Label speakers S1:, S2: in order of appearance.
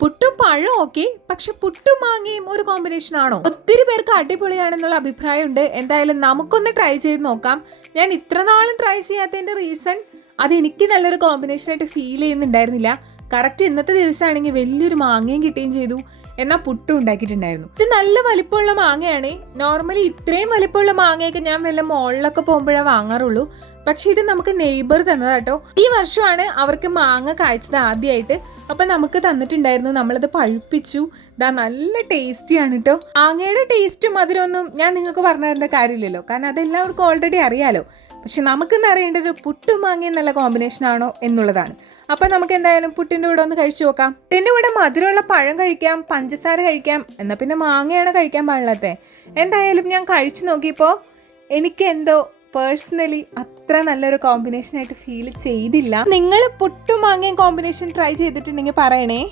S1: പുട്ടും പഴം ഓക്കെ പക്ഷെ പുട്ടും മാങ്ങയും ഒരു കോമ്പിനേഷൻ ആണോ? ഒത്തിരി പേർക്ക് അടിപൊളിയാണെന്നുള്ള അഭിപ്രായമുണ്ട്. എന്തായാലും നമുക്കൊന്ന് ട്രൈ ചെയ്ത് നോക്കാം. ഞാൻ ഇത്ര നാളും ട്രൈ ചെയ്യാത്തതിന്റെ റീസൺ അത് എനിക്ക് നല്ലൊരു കോമ്പിനേഷൻ ആയിട്ട് ഫീൽ ചെയ്യുന്നുണ്ടായിരുന്നില്ല. കറക്റ്റ് ഇന്നത്തെ ദിവസമാണെങ്കിൽ വലിയൊരു മാങ്ങയും കിട്ടുകയും ചെയ്തു. എന്നാൽ പുട്ടും ഉണ്ടാക്കിയിട്ടുണ്ടായിരുന്നു. ഇത് നല്ല വലിപ്പമുള്ള മാങ്ങയാണ്. നോർമലി ഇത്രയും വലിപ്പമുള്ള മാങ്ങയൊക്കെ ഞാൻ വല്ല മോളിലൊക്കെ പോകുമ്പോഴേ വാങ്ങാറുള്ളൂ. പക്ഷെ ഇത് നമുക്ക് നെയ്ബർ തന്നതാട്ടോ ഈ വർഷമാണ് അവർക്ക് മാങ്ങ കായ്ച്ചത് ആദ്യമായിട്ട് അപ്പൊ നമുക്ക് തന്നിട്ടുണ്ടായിരുന്നു നമ്മളത് പഴുപ്പിച്ചു. ഇതാ നല്ല ടേസ്റ്റിയാണ് കേട്ടോ. മാങ്ങയുടെ ടേസ്റ്റും മധുരമൊന്നും ഞാൻ നിങ്ങൾക്ക് പറഞ്ഞു തരേണ്ട കാര്യമില്ലല്ലോ. കാരണം അതെല്ലാവർക്കും ഓൾറെഡി അറിയാലോ. പക്ഷെ നമുക്കിന്ന് അറിയേണ്ടത് പുട്ടും മാങ്ങയും എന്നുള്ള കോമ്പിനേഷൻ ആണോ എന്നുള്ളതാണ്. അപ്പൊ നമുക്ക് എന്തായാലും പുട്ടിന്റെ കൂടെ ഒന്ന് കഴിച്ചു നോക്കാം. ഇതിന്റെ കൂടെ മധുരമുള്ള പഴം കഴിക്കാം പഞ്ചസാര കഴിക്കാം എന്നാ പിന്നെ മാങ്ങയാണ് കഴിക്കാൻ പാടില്ലാത്തേ എന്തായാലും ഞാൻ കഴിച്ചു നോക്കിയപ്പോൾ എനിക്ക് എന്തോ പേഴ്സണലി അത്ര നല്ലൊരു കോമ്പിനേഷൻ ആയിട്ട് ഫീൽ ചെയ്തില്ല. നിങ്ങൾ പുട്ടും മാങ്ങയും കോമ്പിനേഷൻ ട്രൈ ചെയ്തിട്ടുണ്ടെങ്കിൽ പറയണേ.